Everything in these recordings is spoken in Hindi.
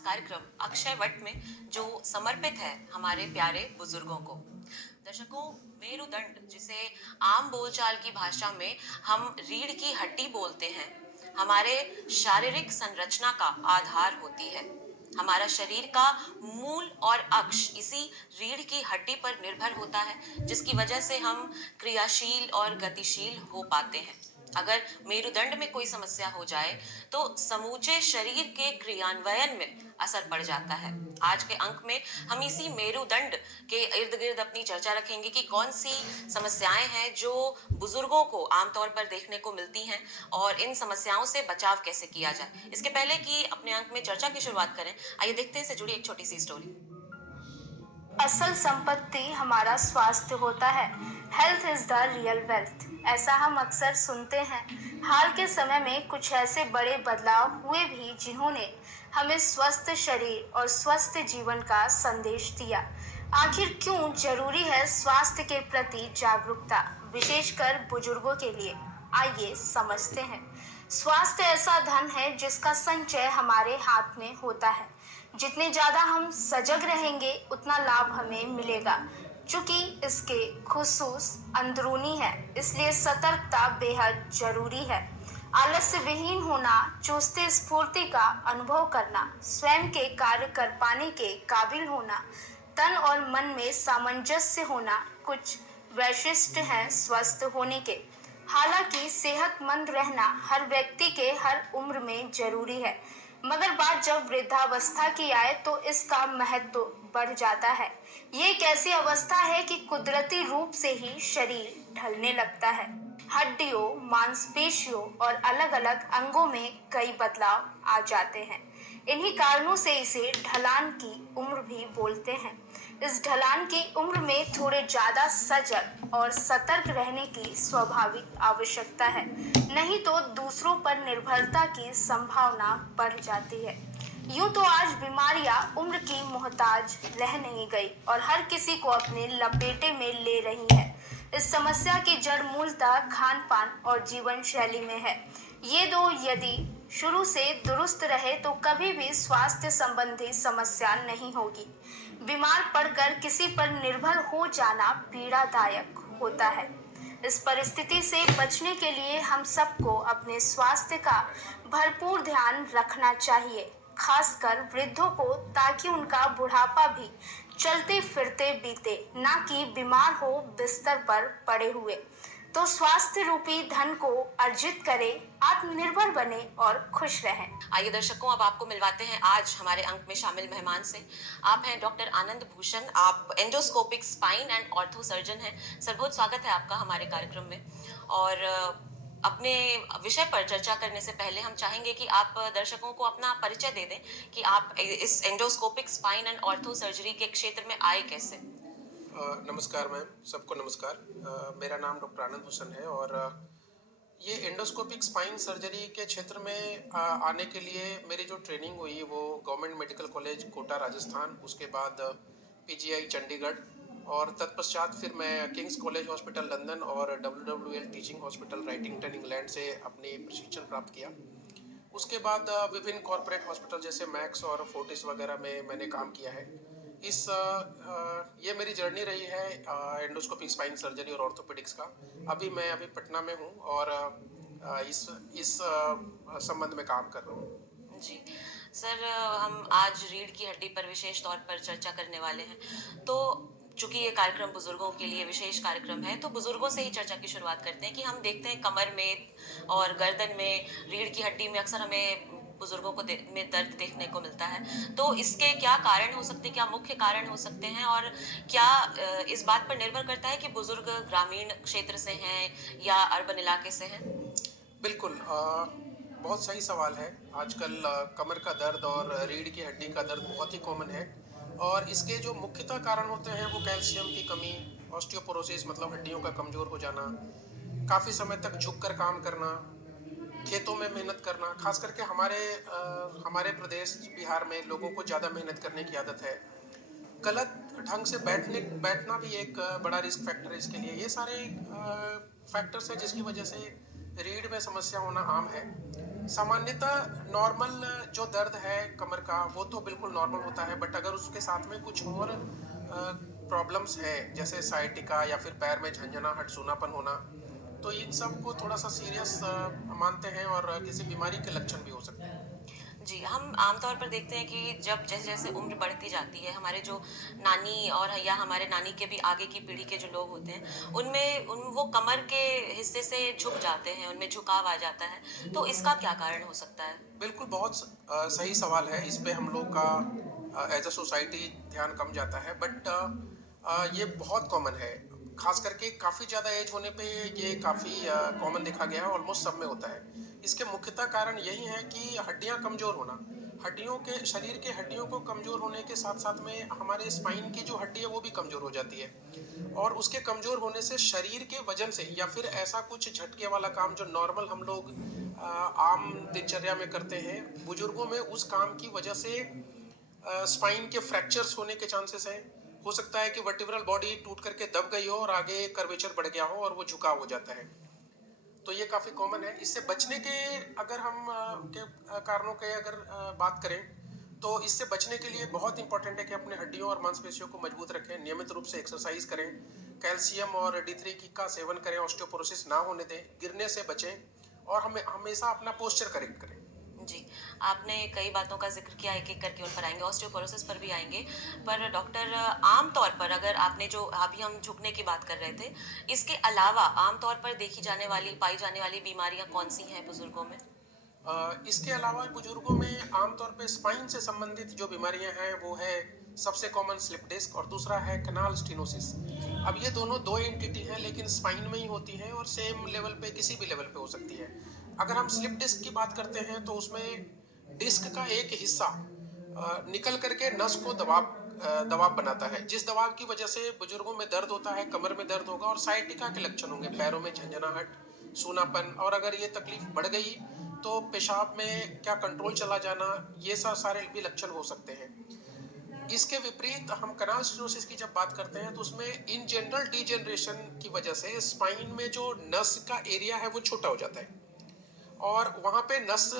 कार्यक्रम अक्षय वट में जो समर्पित है हमारे प्यारे बुजुर्गों को। दर्शकों, मेरुदंड जिसे आम बोलचाल की भाषा में हम रीढ़ की हड्डी बोलते हैं, हमारे शारीरिक संरचना का आधार होती है। हमारा शरीर का मूल और अक्ष इसी रीढ़ की हड्डी पर निर्भर होता है, जिसकी वजह से हम क्रियाशील और गतिशील हो पाते हैं। अगर मेरुदंड में कोई समस्या हो जाए तो समूचे शरीर के क्रियान्वयन में असर पड़ जाता है। आज के अंक में हम इसी मेरुदंड के इर्द गिर्द अपनी चर्चा रखेंगे कि कौन सी समस्याएं हैं जो बुजुर्गों को आमतौर पर देखने को मिलती हैं और इन समस्याओं से बचाव कैसे किया जाए। इसके पहले कि अपने अंक में चर्चा की शुरुआत करें, आइए देखते हैं इससे जुड़ी एक छोटी सी स्टोरी। असल संपत्ति हमारा स्वास्थ्य होता है। Health is the real wealth, ऐसा हम अक्सर सुनते हैं। हाल के समय में कुछ ऐसे बड़े बदलाव हुए भी जिन्होंने हमें स्वस्थ शरीर और स्वस्थ जीवन का संदेश दिया। आखिर क्यों जरूरी है स्वास्थ्य के प्रति जागरूकता, विशेषकर बुजुर्गों के लिए? आइए समझते हैं। स्वास्थ्य ऐसा धन है जिसका संचय हमारे हाथ में होता है। जितने ज्यादा हम सजग रहेंगे उतना लाभ हमें मिलेगा। चूंकि इसके खुसूस अंदरूनी है, इसलिए सतर्कता बेहद जरूरी है। आलस्य विहीन होना, चुस्ती स्फूर्ति का अनुभव करना, स्वयं के कार्य कर पाने के काबिल होना, तन और मन में सामंजस्य होना कुछ वैशिष्ट हैं स्वस्थ होने के। हालांकि सेहतमंद रहना हर व्यक्ति के हर उम्र में जरूरी है, मगर बात जब वृद्धावस्था की आए तो इसका महत्व बढ़ जाता है। ये एक ऐसी अवस्था है कि कुदरती रूप से ही शरीर ढलने लगता है। हड्डियों, मांसपेशियों और अलग-अलग अंगों में कई बदलाव आ जाते हैं। इन्हीं कारणों से इसे ढलान की उम्र भी बोलते हैं। इस ढलान की उम्र में थोड़े ज्यादा सजग और सतर्क रहने की स्वाभाविक आवश्यकता है, नहीं तो दूसरों पर निर्भरता की संभावना बढ़ जाती है। यूं तो आज बीमारियां उम्र की मोहताज रह नहीं गई और हर किसी को अपने लपेटे में ले रही है। इस समस्या की जड़ मूलतः खान पान और जीवन शैली में है। ये दो यदि शुरू से दुरुस्त रहे तो कभी भी स्वास्थ्य संबंधी समस्या नहीं होगी। बीमार पड़कर किसी पर निर्भर हो जाना पीड़ादायक होता है। इस परिस्थिति से बचने के लिए हम सबको अपने स्वास्थ्य का भरपूर ध्यान रखना चाहिए, खासकर वृद्धों को, ताकि उनका बुढ़ापा भी चलते फिरते बीते, ना कि बीमार हो बिस्तर पर पड़े हुए। तो स्वास्थ्य रूपी धन को अर्जित करें, आत्मनिर्भर बने और खुश रहें। आइए दर्शकों, अब आपको मिलवाते हैं आज हमारे अंक में शामिल मेहमान से। आप हैं डॉक्टर आनंद भूषण, आप endoscopic spine and ortho surgeon हैं। सर, बहुत स्वागत है आपका हमारे कार्यक्रम में। और अपने विषय पर चर्चा करने से पहले हम चाहेंगे कि आप दर्शकों को अपना परिचय दे दें कि आप इस endoscopic spine and ortho surgery के क्षेत्र में आए कैसे। नमस्कार मैम, सबको नमस्कार। मेरा नाम डॉक्टर आनंद भूषण है और ये एंडोस्कोपिक स्पाइन सर्जरी के क्षेत्र में आने के लिए मेरी जो ट्रेनिंग हुई वो government medical college Kota Rajasthan, उसके बाद पीजीआई चंडीगढ़ और तत्पश्चात फिर मैं किंग्स कॉलेज हॉस्पिटल लंदन और WWL teaching hospital Wrightington England से अपनी प्रशिक्षण प्राप्त किया। उसके बाद विभिन्न कॉरपोरेट हॉस्पिटल जैसे मैक्स और फोर्टिस वगैरह में मैंने काम किया है। ये मेरी जर्नी रही है एंडोस्कोपिक स्पाइन सर्जरी और ऑर्थोपेडिक्स का। मैं अभी पटना में हूँ और इस संबंध में काम कर रहा हूँ। जी सर, हम आज रीढ़ की हड्डी पर विशेष तौर पर चर्चा करने वाले हैं। तो चूंकि ये कार्यक्रम बुजुर्गों के लिए विशेष कार्यक्रम है, तो बुजुर्गों से ही चर्चा की शुरुआत करते हैं कि हम देखते हैं कमर में और गर्दन में, रीढ़ की हड्डी में अक्सर हमें बुजुर्गों को में दर्द देखने को मिलता है। तो इसके क्या कारण हो सकते हैं, क्या मुख्य कारण हो सकते हैं, और क्या इस बात पर निर्भर करता है कि बुजुर्ग ग्रामीण क्षेत्र से हैं या अर्बन इलाके से हैं? बिल्कुल, बहुत सही सवाल है। आजकल कमर का दर्द और रीढ़ की हड्डी का दर्द बहुत ही कॉमन है और इसके जो मुख्यतः कारण होते हैं वो कैल्शियम की कमी, ऑस्टियोपोरोसिस मतलब हड्डियों का कमज़ोर हो जाना, काफ़ी समय तक झुककर काम करना, खेतों में मेहनत करना। खास करके हमारे प्रदेश बिहार में लोगों को ज़्यादा मेहनत करने की आदत है। गलत ढंग से बैठना भी एक बड़ा रिस्क फैक्टर है इसके लिए। ये सारे फैक्टर्स हैं जिसकी वजह से रीढ़ में समस्या होना आम है। सामान्यतः नॉर्मल जो दर्द है कमर का वो तो बिल्कुल नॉर्मल होता है, बट अगर उसके साथ में कुछ और प्रॉब्लम्स है जैसे साइटिका या फिर पैर में झंझनाहट, सूनापन होना, तो इन सब को थोड़ा सा सीरियस मानते हैं और किसी बीमारी के लक्षण भी हो सकते हैं। जी, हम आमतौर पर देखते हैं कि जब जैसे-जैसे उम्र बढ़ती जाती है, हमारे जो नानी और या हमारे नानी के भी आगे की पीढ़ी के जो लोग होते हैं, उनमें उन वो कमर के हिस्से से झुक जाते हैं, उनमें झुकाव आ जाता है। तो इसका क्या कारण हो सकता है? बिल्कुल, बहुत सही सवाल है। इस पे हम लोग का एज़ अ सोसाइटी ध्यान कम जाता है, बट ये बहुत कॉमन है। ख़ास करके काफ़ी ज़्यादा एज होने पे ये काफ़ी कॉमन देखा गया है, ऑलमोस्ट सब में होता है। इसके मुख्यतः कारण यही है कि हड्डियाँ कमज़ोर होना। हड्डियों के शरीर के हड्डियों को कमज़ोर होने के साथ-साथ में हमारे स्पाइन की जो हड्डी है वो भी कमज़ोर हो जाती है। और उसके कमज़ोर होने से शरीर के वजन से या फिर ऐसा कुछ झटके वाला काम जो नॉर्मल हम लोग आम दिनचर्या में करते हैं, बुजुर्गों में उस काम की वजह से स्पाइन के फ्रैक्चर्स होने के चांसेस हैं। हो सकता है कि वर्टिब्रल बॉडी टूट करके दब गई हो और आगे कर्वेचर बढ़ गया हो और वो झुकाव हो जाता है। तो ये काफ़ी कॉमन है। इससे बचने के अगर हम कारणों की अगर बात करें, तो इससे बचने के लिए बहुत इंपॉर्टेंट है कि अपने हड्डियों और मांसपेशियों को मजबूत रखें, नियमित रूप से एक्सरसाइज करें, कैल्शियम और D3 का सेवन करें, ऑस्टियोपोरोसिस ना होने दें, गिरने से बचें और हमें हमेशा अपना पोस्चर करेक्ट करें। जी, आपने कई बातों का ज़िक्र किया, एक-एक करके उन पर आएँगे, ऑस्टियोपोरोसिस पर भी आएँगे। पर डॉक्टर आम तौर पर अगर आपने जो अभी हम झुकने की बात कर रहे थे, इसके अलावा आम तौर पर देखी जाने वाली, पाई जाने वाली बीमारियाँ कौन-सी हैं बुज़ुर्गों में? इसके अलावा बुजुर्गों में आमतौर पे स्पाइन से संबंधित जो बीमारियां हैं वो है सबसे कॉमन स्लिप डिस्क और दूसरा है कनाल स्टिनोसिस। अब ये दोनों दो एंटिटी हैं लेकिन स्पाइन में ही होती हैं और सेम लेवल पे किसी भी लेवल पे हो सकती है। अगर हम स्लिप डिस्क की बात करते हैं तो उसमें डिस्क का एक हिस्सा निकल करके नस को दबाव बनाता है, जिस दबाव की वजह से बुजुर्गों में दर्द होता है, कमर में दर्द होगा और साइटिका के लक्षण होंगे, पैरों में झंझनाहट, सूनापन, और अगर ये तकलीफ बढ़ गई तो पेशाब में क्या कंट्रोल चला जाना, ये सारे भी लक्षण हो सकते हैं। इसके विपरीत हम कनाल स्टिनोसिस की जब बात करते हैं तो उसमें इन जनरल डीजेनरेशन की वजह से स्पाइन में जो नस का एरिया है वो छोटा हो जाता है और वहां पे नस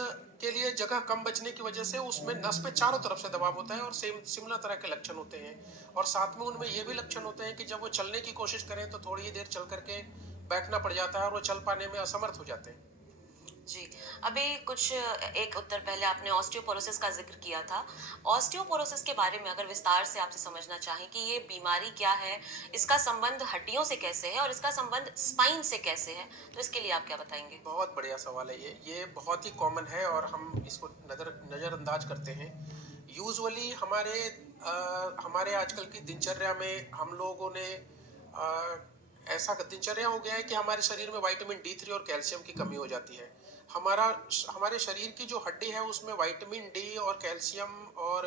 के लिए जगह कम बचने की वजह से उसमें नस पे चारों तरफ से दबाव होता है और सेम सिमिलर तरह के लक्षण होते हैं। और साथ में उनमें ये भी लक्षण होते हैं कि जब वो चलने की कोशिश करें तो थोड़ी ही देर चल करके बैठना पड़ जाता है और वो चल पाने में असमर्थ हो जाते हैं। जी, अभी कुछ एक उत्तर पहले आपने ऑस्टियोपोरोसिस का ज़िक्र किया था। ऑस्टियोपोरोसिस के बारे में अगर विस्तार से आपसे समझना चाहें कि ये बीमारी क्या है, इसका संबंध हड्डियों से कैसे है और इसका संबंध स्पाइन से कैसे है? तो इसके लिए आप क्या बताएँगे? बहुत बढ़िया सवाल है ये बहुत ही कॉमन है और हम इसको नज़रअंदाज करते हैं। यूजुअली हमारे आजकल की दिनचर्या में हम लोगों ने ऐसा दिनचर्या हो गया है कि हमारे शरीर में विटामिन D3 और कैल्शियम की कमी हो जाती है। हमारे शरीर की जो हड्डी है उसमें विटामिन डी और कैल्शियम और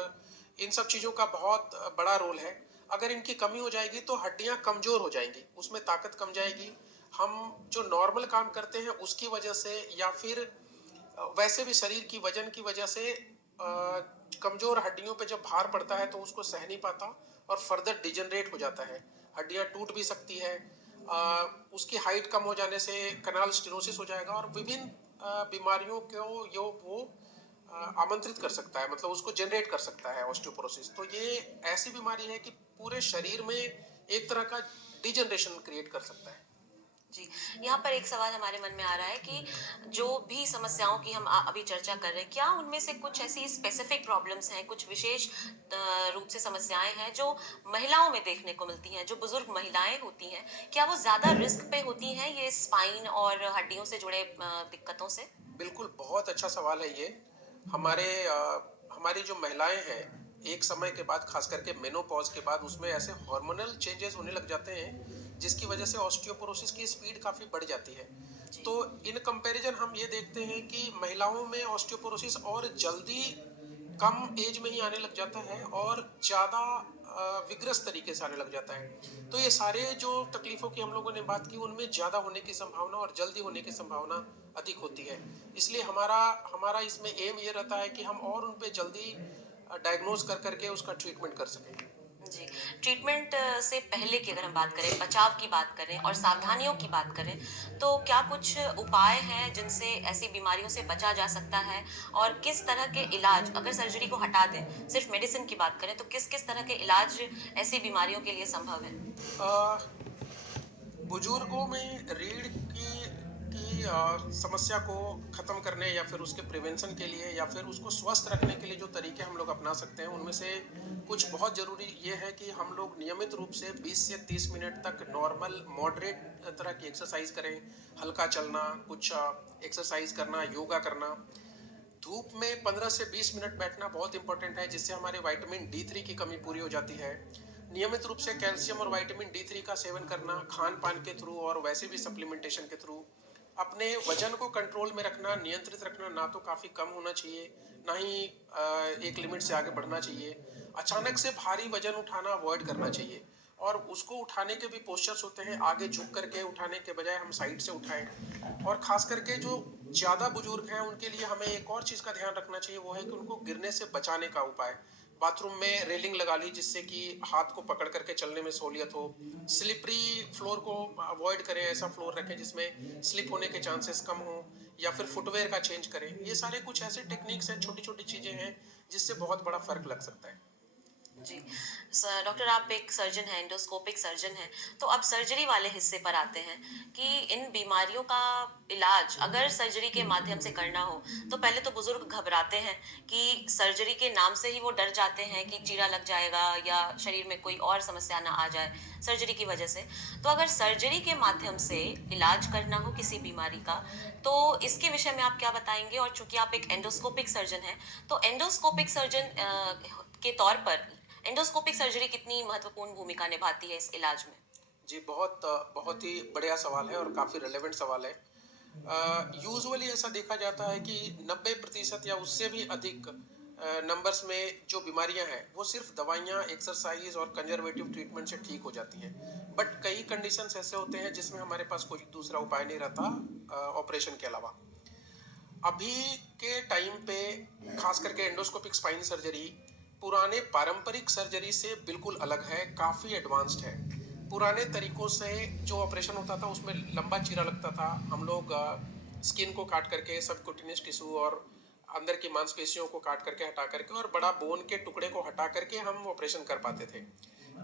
इन सब चीज़ों का बहुत बड़ा रोल है। अगर इनकी कमी हो जाएगी तो हड्डियां कमज़ोर हो जाएंगी, उसमें ताकत कम जाएगी। हम जो नॉर्मल काम करते हैं उसकी वजह से या फिर वैसे भी शरीर की वजन की वजह से कमजोर हड्डियों पे जब भार पड़ता है तो उसको सह नहीं पाता और फर्दर डिजनरेट हो जाता है। हड्डियां टूट भी सकती है। उसकी हाइट कम हो जाने से कनाल स्टिनोसिस हो जाएगा और विभिन्न बीमारियों को वो आमंत्रित कर सकता है, मतलब उसको जनरेट कर सकता है ऑस्टियोपोरोसिस। तो ये ऐसी बीमारी है कि पूरे शरीर में एक तरह का डिजनरेशन क्रिएट कर सकता है। जी, यहाँ पर एक सवाल हमारे मन में आ रहा है कि जो भी समस्याओं की हम अभी चर्चा कर रहे हैं, क्या उनमें से कुछ ऐसी स्पेसिफिक प्रॉब्लम्स हैं, कुछ विशेष रूप से समस्याएं हैं जो महिलाओं में देखने को मिलती हैं, जो बुजुर्ग महिलाएं होती हैं, क्या वो ज्यादा रिस्क पे होती हैं ये स्पाइन और हड्डियों से जुड़े दिक्कतों से? बिल्कुल, बहुत अच्छा सवाल है ये। हमारी जो महिलाएं हैं, एक समय के बाद खास करके मेनोपॉज के बाद उसमें ऐसे हार्मोनल चेंजेस होने लग जाते हैं जिसकी वजह से ऑस्टियोपोरोसिस की स्पीड काफ़ी बढ़ जाती है। जी। तो इन कंपैरिजन हम ये देखते हैं कि महिलाओं में ऑस्टियोपोरोसिस और जल्दी कम एज में ही आने लग जाता है और ज़्यादा विग्रस तरीके से आने लग जाता है। तो ये सारे जो तकलीफ़ों की हम लोगों ने बात की उनमें ज़्यादा होने की संभावना और जल्दी होने की संभावना अधिक होती है। इसलिए हमारा हमारा इसमें एम ये रहता है कि हम और उन पे जल्दी डायग्नोज कर करके उसका ट्रीटमेंट कर सकें। जी, ट्रीटमेंट से पहले की अगर हम बात करें, बचाव की बात करें और सावधानियों की बात करें, तो क्या कुछ उपाय हैं जिनसे ऐसी बीमारियों से बचा जा सकता है? और किस तरह के इलाज अगर सर्जरी को हटा दें, सिर्फ मेडिसिन की बात करें, तो किस-किस तरह के इलाज ऐसी बीमारियों के लिए संभव है? अ, बुजुर्गों में रीढ़ की समस्या को ख़त्म करने या फिर उसके प्रिवेंशन के लिए या फिर उसको स्वस्थ रखने के लिए जो तरीके हम लोग अपना सकते हैं, उनमें से कुछ बहुत ज़रूरी ये है कि हम लोग नियमित रूप से 20 से 30 मिनट तक नॉर्मल मॉडरेट तरह की एक्सरसाइज करें। हल्का चलना, कुछ एक्सरसाइज करना, योगा करना। धूप में 15 से 20 मिनट बैठना बहुत इंपॉर्टेंट है, जिससे हमारे विटामिन डी3 की कमी पूरी हो जाती है। नियमित रूप से कैल्शियम और विटामिन डी3 का सेवन करना, खान पान के थ्रू और वैसे भी सप्लीमेंटेशन के थ्रू। अपने वजन को कंट्रोल में रखना, नियंत्रित रखना, ना तो काफ़ी कम होना चाहिए, ना ही एक लिमिट से आगे बढ़ना चाहिए। अचानक से भारी वजन उठाना अवॉइड करना चाहिए, और उसको उठाने के भी पोस्चर्स होते हैं, आगे झुक करके उठाने के बजाय हम साइड से उठाएं। और खास करके जो ज़्यादा बुजुर्ग हैं, उनके लिए हमें एक और चीज़ का ध्यान रखना चाहिए, वो है कि उनको गिरने से बचाने का उपाय। बाथरूम में रेलिंग लगा ली, जिससे कि हाथ को पकड़ करके चलने में सहूलियत हो। स्लिपरी फ्लोर को अवॉइड करें, ऐसा फ्लोर रखें जिसमें स्लिप होने के चांसेस कम हो, या फिर फुटवेयर का चेंज करें। ये सारे कुछ ऐसे टेक्निक्स हैं, छोटी छोटी चीज़ें हैं, जिससे बहुत बड़ा फर्क लग सकता है। जी। डॉक्टर, आप एक सर्जन हैं, एंडोस्कोपिक सर्जन हैं, तो अब सर्जरी वाले हिस्से पर आते हैं कि इन बीमारियों का इलाज अगर सर्जरी के माध्यम से करना हो, तो पहले तो बुजुर्ग घबराते हैं कि सर्जरी के नाम से ही वो डर जाते हैं कि चीरा लग जाएगा या शरीर में कोई और समस्या ना आ जाए सर्जरी की वजह से। तो अगर सर्जरी के माध्यम से इलाज करना हो किसी बीमारी का, तो इसके विषय में आप क्या बताएंगे? और चूंकि आप एक एंडोस्कोपिक सर्जन हैं, तो एंडोस्कोपिक सर्जन के तौर पर एंडोस्कोपिक सर्जरी कितनी महत्वपूर्ण भूमिका निभाती है इस इलाज में? जी, बहुत ही बढ़िया सवाल है और काफ़ी रेलेवेंट सवाल है। यूजुअली ऐसा देखा जाता है कि 90% या उससे भी अधिक नंबर्स में जो बीमारियां हैं, वो सिर्फ दवाइयां, एक्सरसाइज और कंजर्वेटिव ट्रीटमेंट से ठीक हो जाती हैं। बट कई कंडीशंस ऐसे होते हैं जिसमें हमारे पास कोई दूसरा उपाय नहीं रहता ऑपरेशन के अलावा। अभी के टाइम पे खास करके एंडोस्कोपिक स्पाइन सर्जरी पुराने पारंपरिक सर्जरी से बिल्कुल अलग है, काफ़ी एडवांस्ड है। पुराने तरीकों से जो ऑपरेशन होता था, उसमें लंबा चीरा लगता था। हम लोग स्किन को काट करके, सबक्यूटेनियस टिश्यू और अंदर की मांसपेशियों को काट करके, हटा करके, और बड़ा बोन के टुकड़े को हटा करके हम ऑपरेशन कर पाते थे,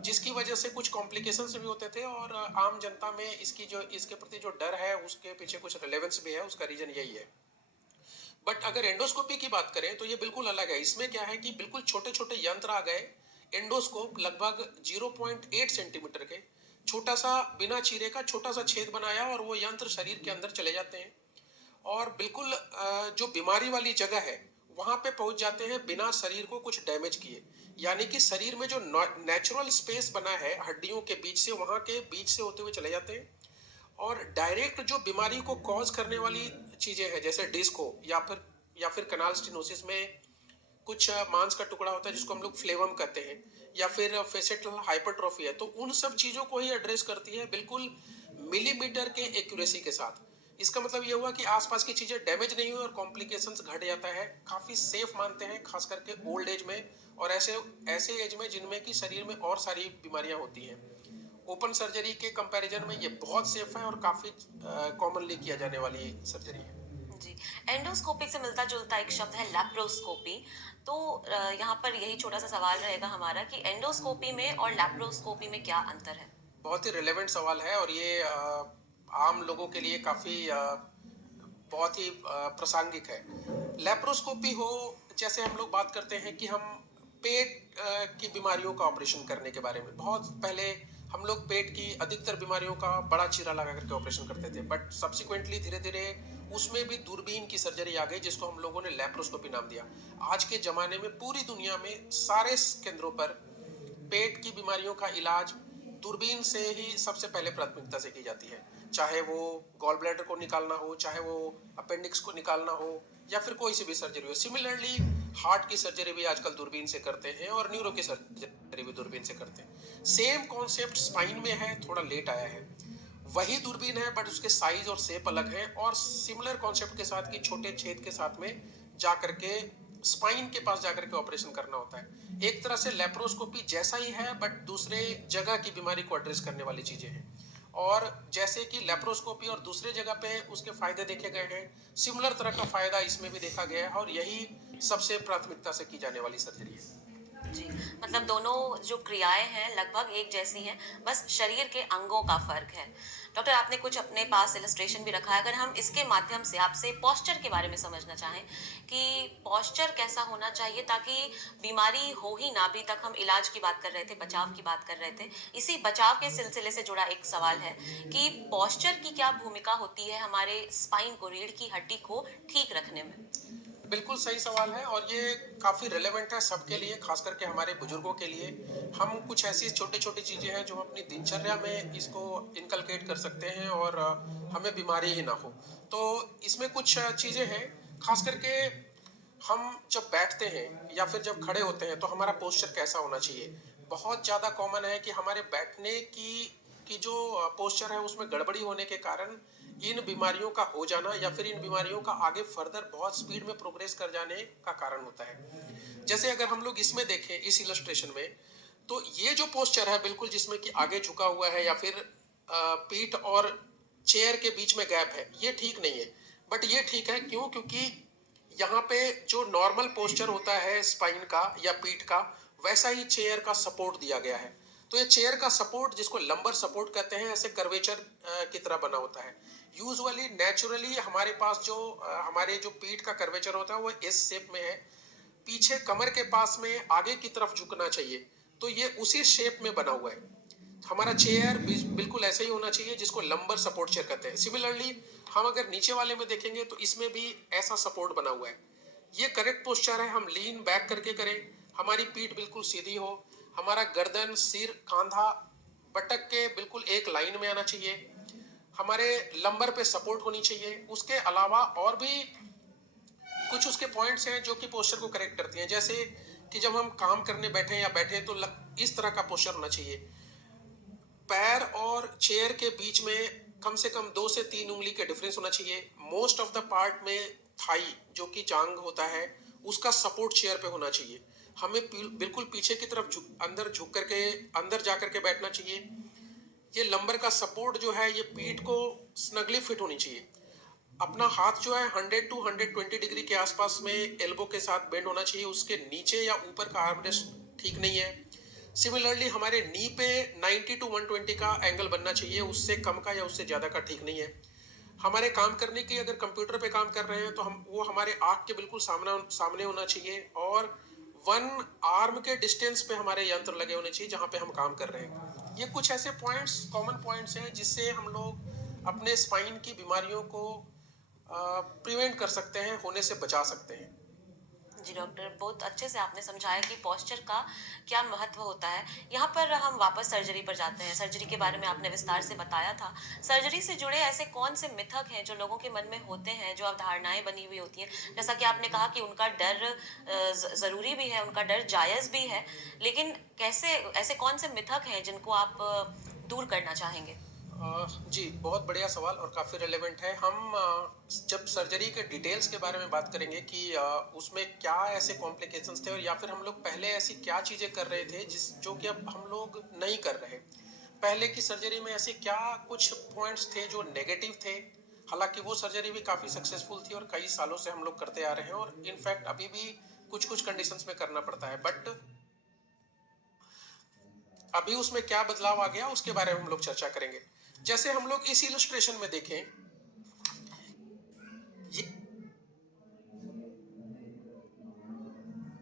जिसकी वजह से कुछ कॉम्प्लिकेशंस भी होते थे। और आम जनता में इसके प्रति जो डर है, उसके पीछे कुछ रिलेवेंस भी है, उसका रीजन यही है। बट अगर एंडोस्कोपी की बात करें तो ये बिल्कुल अलग है। इसमें क्या है कि बिल्कुल छोटे छोटे यंत्र आ गए। एंडोस्कोप लगभग 0.8 सेंटीमीटर के छोटा सा, बिना चीरे का छोटा सा छेद बनाया, और वो यंत्र शरीर के अंदर चले जाते हैं और बिल्कुल जो बीमारी वाली जगह है, वहां पे पहुंच जाते हैं बिना शरीर को कुछ डैमेज किए। यानी कि शरीर में जो नेचुरल स्पेस बना है हड्डियों के बीच से, वहां के बीच से होते हुए चले जाते हैं, और डायरेक्ट जो बीमारी को कॉज करने वाली चीजें हैं, जैसे डिस्क हो, या फिर कनाल स्टिनोसिस में कुछ मांस का टुकड़ा होता है जिसको हम लोग फ्लेवम कहते हैं, या फिर फेसेटल हाइपरट्रॉफी है, तो उन सब चीजों को ही एड्रेस करती है, बिल्कुल मिलीमीटर के एक्यूरेसी के साथ। इसका मतलब ये हुआ कि आसपास की चीजें डैमेज नहीं हुई और कॉम्प्लिकेशंस घट जाता है। काफी सेफ मानते हैं, खास करके ओल्ड एज में, और ऐसे ऐसे एज में जिनमें कि शरीर में और सारी बीमारियां होती हैं। ओपन सर्जरी के कंपैरिजन में ये बहुत सेफ है और काफ़ी कॉमनली किया जाने वाली सर्जरी है। जी। एंडोस्कोपिक से मिलता जुलता एक शब्द है लैप्रोस्कोपी। तो यहाँ पर यही छोटा सा सवाल रहेगा हमारा कि एंडोस्कोपी में और लैप्रोस्कोपी में क्या अंतर है? बहुत ही रिलेवेंट सवाल है, और ये आम लोगों के लिए काफ़ी बहुत ही प्रासंगिक है। लेप्रोस्कोपी हो, जैसे हम लोग बात करते हैं कि हम पेट की बीमारियों का ऑपरेशन करने के बारे में, बहुत पहले हम लोग पेट की अधिकतर बीमारियों का बड़ा चीरा लगा करके ऑपरेशन करते थे, बट सब्सिक्वेंटली धीरे धीरे उसमें भी दूरबीन की सर्जरी आ गई, जिसको हम लोगों ने लेप्रोस्कोपी नाम दिया। आज के ज़माने में पूरी दुनिया में सारे केंद्रों पर पेट की बीमारियों का इलाज दूरबीन से ही सबसे पहले प्राथमिकता से की जाती है। चाहे वो गॉल ब्लैडर को निकालना हो, चाहे वो अपेंडिक्स को निकालना हो, या फिर कोई सी भी सर्जरी हो। सिमिलरली हार्ट की सर्जरी भी आजकल दूरबीन से करते हैं, और न्यूरो की सर्जरी भी दूरबीन से करते हैं। सेम कॉन्सेप्ट स्पाइन में है, थोड़ा लेट आया है। वही दूरबीन है, बट उसके साइज और शेप अलग है, और सिमिलर कॉन्सेप्ट के साथ कि छोटे छेद के साथ में जा करके स्पाइन के पास जाकर के ऑपरेशन करना होता है। एक तरह से लेप्रोस्कोपी जैसा ही है, बट दूसरे जगह की बीमारी को एड्रेस करने वाली चीजें हैं। और जैसे कि लेप्रोस्कोपी और दूसरे जगह पे उसके फायदे देखे गए हैं, सिमिलर तरह का फायदा इसमें भी देखा गया है, और यही सबसे प्राथमिकता से की जाने वाली सर्जरी है। जी, मतलब दोनों जो क्रियाएं हैं लगभग एक जैसी हैं, बस शरीर के अंगों का फर्क है। डॉक्टर, आपने कुछ अपने पास इलस्ट्रेशन भी रखा है। अगर हम इसके माध्यम से आपसे पोस्चर के बारे में समझना चाहें कि पोस्चर कैसा होना चाहिए ताकि बीमारी हो ही ना, अभी तक हम इलाज की बात कर रहे थे, बचाव की बात कर रहे थे, इसी बचाव के सिलसिले से जुड़ा एक सवाल है कि पोस्चर की क्या भूमिका होती है हमारे स्पाइन को, रीढ़ की हड्डी को ठीक रखने में? बिल्कुल सही सवाल है, और ये काफ़ी रिलेवेंट है सबके लिए, खास करके हमारे बुजुर्गों के लिए। हम कुछ ऐसी छोटी छोटी चीज़ें हैं जो हम अपनी दिनचर्या में इसको इनकलकेट कर सकते हैं, और हमें बीमारी ही ना हो। तो इसमें कुछ चीज़ें हैं, खास करके हम जब बैठते हैं या फिर जब खड़े होते हैं तो हमारा पोस्चर कैसा होना चाहिए। बहुत ज़्यादा कॉमन है कि हमारे बैठने की जो पोस्चर है उसमें गड़बड़ी होने के कारण इन बीमारियों का हो जाना, या फिर इन बीमारियों का आगे फर्दर बहुत स्पीड में प्रोग्रेस कर जाने का कारण होता है। जैसे अगर हम लोग इसमें देखें, इस इलस्ट्रेशन में, तो ये जो पोस्चर है बिल्कुल जिसमें कि आगे झुका हुआ है, या फिर पीठ और चेयर के बीच में गैप है, ये ठीक नहीं है। बट ये ठीक है, क्यों? क्योंकि यहाँ पे जो नॉर्मल पोस्चर होता है स्पाइन का या पीठ का, वैसा ही चेयर का सपोर्ट दिया गया है। तो ये चेयर का सपोर्ट, जिसको लंबर सपोर्ट कहते हैं, ऐसे कर्वेचर की तरह बना होता है। यूजुअली नेचुरली हमारे पास जो हमारे जो पीठ का कर्वेचर होता है वो इस शेप में है। पीछे कमर के पास में आगे की तरफ झुकना चाहिए, तो ये उसी शेप में बना हुआ है। हमारा चेयर बिल्कुल ऐसे ही होना चाहिए, जिसको लंबर सपोर्ट चेयर कहते हैं। सिमिलरली हम अगर नीचे वाले में देखेंगे तो इसमें भी ऐसा सपोर्ट बना हुआ है। ये करेक्ट पोस्चर है। हम लीन बैक करके करें, हमारी पीठ बिल्कुल सीधी हो, हमारा गर्दन, सिर, कांधा, बटक के बिल्कुल एक लाइन में आना चाहिए, हमारे लंबर पे सपोर्ट होनी चाहिए। उसके अलावा और भी कुछ उसके पॉइंट्स हैं जो कि पोस्चर को करेक्ट करती हैं। जैसे कि जब हम काम करने बैठे या बैठे तो इस तरह का पोस्चर होना चाहिए। पैर और चेयर के बीच में कम से कम 2 से 3 उंगली के डिफरेंस होना चाहिए। मोस्ट ऑफ द पार्ट में थाई, जो कि जांग होता है, उसका सपोर्ट चेयर पे होना चाहिए। हमें बिल्कुल पीछे की तरफ अंदर झुक करके, अंदर जा करके बैठना चाहिए। ये लंबर का सपोर्ट जो है, ये पीठ को स्नगली फिट होनी चाहिए। अपना हाथ जो है 100 टू 120 डिग्री के आसपास में एल्बो के साथ बेंड होना चाहिए। उसके नीचे या ऊपर का आर्म रेस्ट ठीक नहीं है। सिमिलरली हमारे नी पे 90 टू 120 का एंगल बनना चाहिए, उससे कम का या उससे ज़्यादा का ठीक नहीं है। हमारे काम करने की, अगर कंप्यूटर पे काम कर रहे हैं तो हम वो हमारे आँख के बिल्कुल सामने होना चाहिए, और 1 आर्म के डिस्टेंस पे हमारे यंत्र लगे होने चाहिए जहाँ पे हम काम कर रहे हैं। ये कुछ ऐसे पॉइंट्स, कॉमन पॉइंट्स हैं जिससे हम लोग अपने स्पाइन की बीमारियों को प्रिवेंट कर सकते हैं, होने से बचा सकते हैं। जी डॉक्टर, बहुत अच्छे से आपने समझाया कि पोस्चर का क्या महत्व होता है। यहाँ पर हम वापस सर्जरी पर जाते हैं। सर्जरी के बारे में आपने विस्तार से बताया था। सर्जरी से जुड़े ऐसे कौन से मिथक हैं जो लोगों के मन में होते हैं, जो अवधारणाएं बनी हुई होती हैं? जैसा कि आपने कहा कि उनका डर ज़रूरी भी है, उनका डर जायज़ भी है, लेकिन कैसे, ऐसे कौन से मिथक हैं जिनको आप दूर करना चाहेंगे? जी, बहुत बढ़िया सवाल और काफ़ी रेलेवेंट है। हम जब सर्जरी के डिटेल्स के बारे में बात करेंगे कि उसमें क्या ऐसे कॉम्प्लिकेशंस थे, और या फिर हम लोग पहले ऐसी क्या चीज़ें कर रहे थे जो कि अब हम लोग नहीं कर रहे। पहले की सर्जरी में ऐसे क्या कुछ पॉइंट्स थे जो नेगेटिव थे। हालांकि वो सर्जरी भी काफ़ी सक्सेसफुल थी और कई सालों से हम लोग करते आ रहे हैं, और इनफैक्ट अभी भी कुछ कुछ कंडीशंस में करना पड़ता है। बट अभी उसमें क्या बदलाव आ गया, उसके बारे में हम लोग चर्चा करेंगे। जैसे हम लोग इस इलस्ट्रेशन में देखें, ये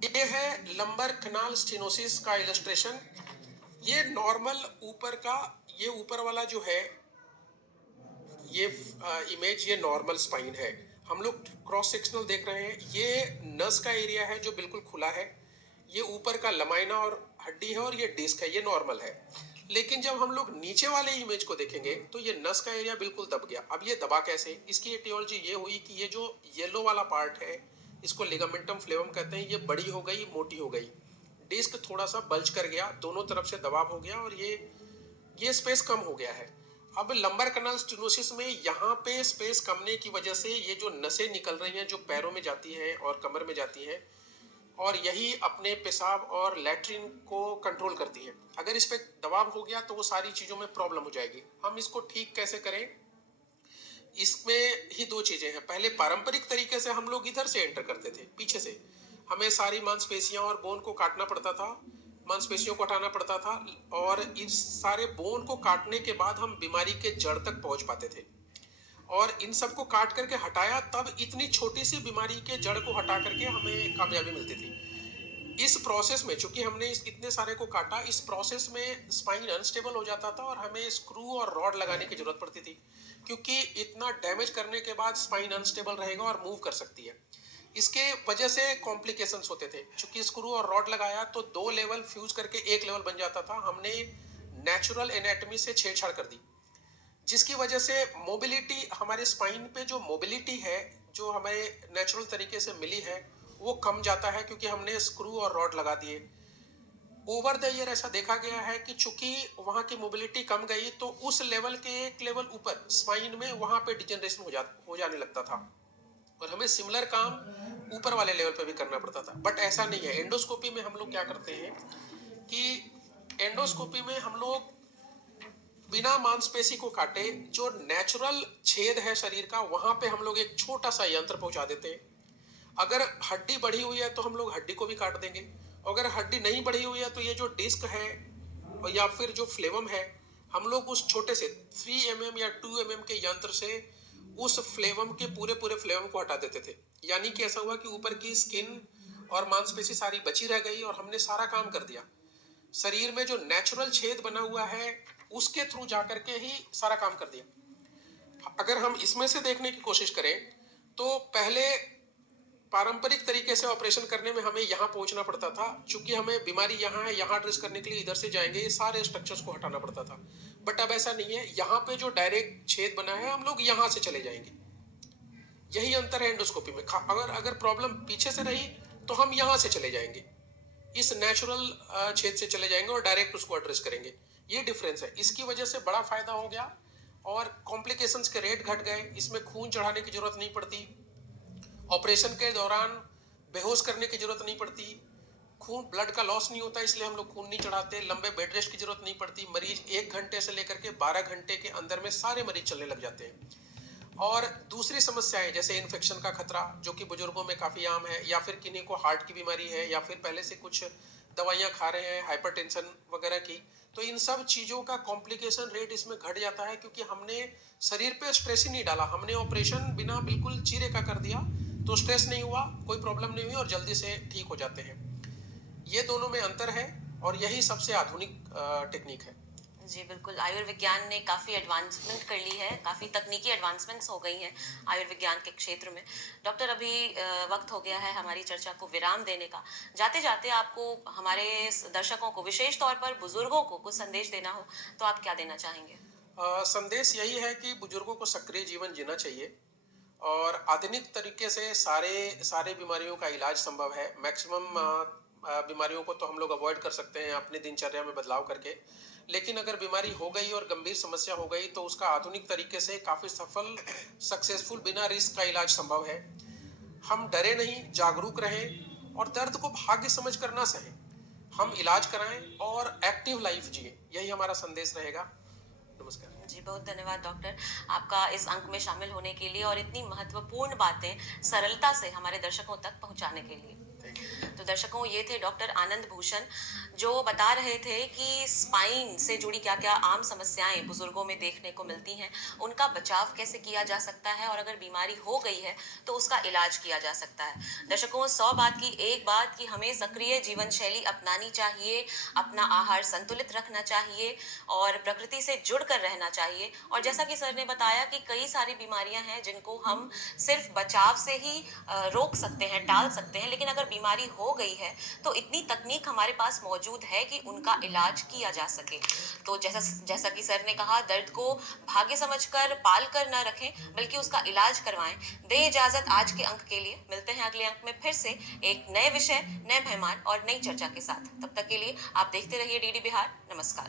ये है लंबर कनाल स्टेनोसिस का इलस्ट्रेशन। ये नॉर्मल ऊपर का, ये ऊपर वाला जो है, ये इमेज, ये नॉर्मल स्पाइन है। हम लोग क्रॉस सेक्शनल देख रहे हैं। ये नस का एरिया है जो बिल्कुल खुला है। ये ऊपर का लमाइना और हड्डी है, और ये डिस्क है, ये नॉर्मल है। लेकिन जब हम लोग नीचे वाले इमेज को देखेंगे तो ये नस का एरिया बिल्कुल दब गया। अब ये दबा कैसे? इसकी एटियोलॉजी ये हुई कि ये जो येलो वाला पार्ट है, इसको लिगामेंटम फ्लेवम कहते हैं, ये बड़ी हो गई, मोटी हो गई। डिस्क थोड़ा सा बल्ज कर गया, दोनों तरफ से दबाव हो गया, और ये स्पेस कम हो गया है। अब लंबर कनाल स्टेनोसिस में यहाँ पे स्पेस कमने की वजह से ये जो नसें निकल रही हैं, जो पैरों में जाती हैं और कमर में जाती हैं, और यही अपने पेशाब और लैट्रिन को कंट्रोल करती है। अगर इस पे दबाव हो गया तो वो सारी चीज़ों में प्रॉब्लम हो जाएगी। हम इसको ठीक कैसे करें? इसमें ही दो चीज़ें हैं। पहले पारंपरिक तरीके से हम लोग इधर से एंटर करते थे, पीछे से। हमें सारी मांसपेशियां और बोन को काटना पड़ता था, मांसपेशियों को हटाना पड़ता था, और इस सारे बोन को काटने के बाद हम बीमारी के जड़ तक पहुंच पाते थे। और इन सबको काट करके हटाया, तब इतनी छोटी सी बीमारी के जड़ को हटा करके हमें कामयाबी मिलती थी। इस प्रोसेस में, चूंकि हमने इस इतने सारे को काटा, इस प्रोसेस में स्पाइन अनस्टेबल हो जाता था और हमें स्क्रू और रॉड लगाने की जरूरत पड़ती थी, क्योंकि इतना डैमेज करने के बाद स्पाइन अनस्टेबल रहेगा और मूव कर सकती है। इसके वजह से कॉम्प्लिकेशंस होते थे। चूंकि स्क्रू और रॉड लगाया तो 2 लेवल फ्यूज करके 1 लेवल बन जाता था। हमने नेचुरल एनाटॉमी से छेड़छाड़ कर दी, जिसकी वजह से मोबिलिटी, हमारे स्पाइन पे जो मोबिलिटी है, जो हमें नेचुरल तरीके से मिली है, वो कम जाता है, क्योंकि हमने स्क्रू और रॉड लगा दिए। ओवर द ईयर ऐसा देखा गया है कि चूंकि वहाँ की मोबिलिटी कम गई, तो उस लेवल के एक लेवल ऊपर स्पाइन में वहाँ पे डिजनरेशन हो जाने लगता था, और हमें सिमिलर काम ऊपर वाले लेवल पे भी करना पड़ता था। बट ऐसा नहीं है। एंडोस्कोपी में हम लोग क्या करते हैं कि एंडोस्कोपी में हम लोग बिना मांसपेशी को काटे, जो नेचुरल छेद है शरीर का, वहां पे हम लोग एक छोटा सा यंत्र पहुंचा देते हैं। अगर हड्डी बढ़ी हुई है तो हम लोग हड्डी को भी काट देंगे। अगर हड्डी नहीं बढ़ी हुई है तो ये जो डिस्क है या फिर जो फ्लेवम है, हम लोग उस छोटे से 3 mm या 2 mm के यंत्र से उस फ्लेवम के पूरे पूरे फ्लेवम को हटा देते थे। यानी कि ऐसा हुआ कि ऊपर की स्किन और मांसपेशी सारी बची रह गई और हमने सारा काम कर दिया। शरीर में जो नेचुरल छेद बना हुआ है उसके थ्रू जाकर के ही सारा काम कर दिया। अगर हम इसमें से देखने की कोशिश करें तो पहले पारंपरिक तरीके से ऑपरेशन करने में हमें यहाँ पहुंचना पड़ता था। चूंकि हमें बीमारी यहाँ है, यहाँ एड्रेस करने के लिए इधर से जाएंगे, ये सारे स्ट्रक्चर्स को हटाना पड़ता था। बट अब ऐसा नहीं है। यहाँ पे जो डायरेक्ट छेद बना है, हम लोग यहाँ से चले जाएंगे। यही अंतर है एंडोस्कोपी में। अगर प्रॉब्लम पीछे से रही तो हम यहाँ से चले जाएंगे, इस नेचुरल छेद से चले जाएंगे और डायरेक्ट उसको एड्रेस करेंगे। ये डिफरेंस है। इसकी वजह से बड़ा फायदा हो गया और कॉम्प्लिकेशंस के रेट घट गए। इसमें खून चढ़ाने की जरूरत नहीं पड़ती, ऑपरेशन के दौरान बेहोश करने की जरूरत नहीं पड़ती, खून ब्लड का लॉस नहीं होता, इसलिए हम लोग खून नहीं चढ़ाते, लंबे बेड रेस्ट की जरूरत नहीं पड़ती। मरीज 1 घंटे से लेकर के 12 घंटे के अंदर में सारे मरीज चलने लग जाते हैं। और दूसरी समस्याएं जैसे इन्फेक्शन का खतरा, जो कि बुजुर्गों में काफ़ी आम है, या फिर किन्हीं को हार्ट की बीमारी है, या फिर पहले से कुछ दवाइयाँ खा रहे हैं हाइपरटेंशन वगैरह की, तो इन सब चीज़ों का कॉम्प्लिकेशन रेट इसमें घट जाता है, क्योंकि हमने शरीर पे स्ट्रेस ही नहीं डाला। हमने ऑपरेशन बिना बिल्कुल चीरे का कर दिया, तो स्ट्रेस नहीं हुआ, कोई प्रॉब्लम नहीं हुई और जल्दी से ठीक हो जाते हैं। ये दोनों में अंतर है और यही सबसे आधुनिक टेक्निक है। जी बिल्कुल, आयुर्विज्ञान ने काफ़ी एडवांसमेंट कर ली है, काफ़ी तकनीकी एडवांसमेंट्स हो गई हैं आयुर्विज्ञान के क्षेत्र में। डॉक्टर, अभी वक्त हो गया है हमारी चर्चा को विराम देने का। जाते जाते आपको हमारे दर्शकों को, विशेष तौर पर बुजुर्गों को कुछ संदेश देना हो तो आप क्या देना चाहेंगे? संदेश यही है कि बुजुर्गों को सक्रिय जीवन जीना चाहिए, और आधुनिक तरीके से सारे सारे बीमारियों का इलाज संभव है। मैक्सिमम बीमारियों को तो हम लोग अवॉइड कर सकते हैं अपनी दिनचर्या में बदलाव करके, लेकिन अगर बीमारी हो गई और गंभीर समस्या हो गई तो उसका आधुनिक तरीके से काफ़ी सफल, सक्सेसफुल, बिना रिस्क का इलाज संभव है। हम डरे नहीं, जागरूक रहें और दर्द को भाग्य समझ कर ना सहें। हम इलाज कराएं और एक्टिव लाइफ जिए, यही हमारा संदेश रहेगा। नमस्कार। जी बहुत धन्यवाद डॉक्टर, आपका इस अंक में शामिल होने के लिए और इतनी महत्वपूर्ण बातें सरलता से हमारे दर्शकों तक पहुंचाने के लिए। तो दर्शकों, ये थे डॉक्टर आनंद भूषण, जो बता रहे थे कि स्पाइन से जुड़ी क्या क्या आम समस्याएं बुजुर्गों में देखने को मिलती हैं, उनका बचाव कैसे किया जा सकता है, और अगर बीमारी हो गई है तो उसका इलाज किया जा सकता है। दर्शकों, 100 बात की एक बात कि हमें सक्रिय जीवन शैली अपनानी चाहिए, अपना आहार संतुलित रखना चाहिए और प्रकृति से जुड़कर रहना चाहिए। और जैसा कि सर ने बताया कि कई सारी बीमारियां हैं जिनको हम सिर्फ बचाव से ही रोक सकते हैं, टाल सकते हैं, लेकिन अगर बीमारी हो गई है तो इतनी तकनीक हमारे पास मौजूद है कि उनका इलाज किया जा सके। तो जैसा जैसा कि सर ने कहा, दर्द को भाग्य समझकर पाल कर न रखें, बल्कि उसका इलाज करवाएं। दे इजाजत आज के अंक के लिए। मिलते हैं अगले अंक में फिर से एक नए विषय, नए मेहमान और नई चर्चा के साथ। तब तक के लिए आप देखते रहिए डीडी बिहार। नमस्कार।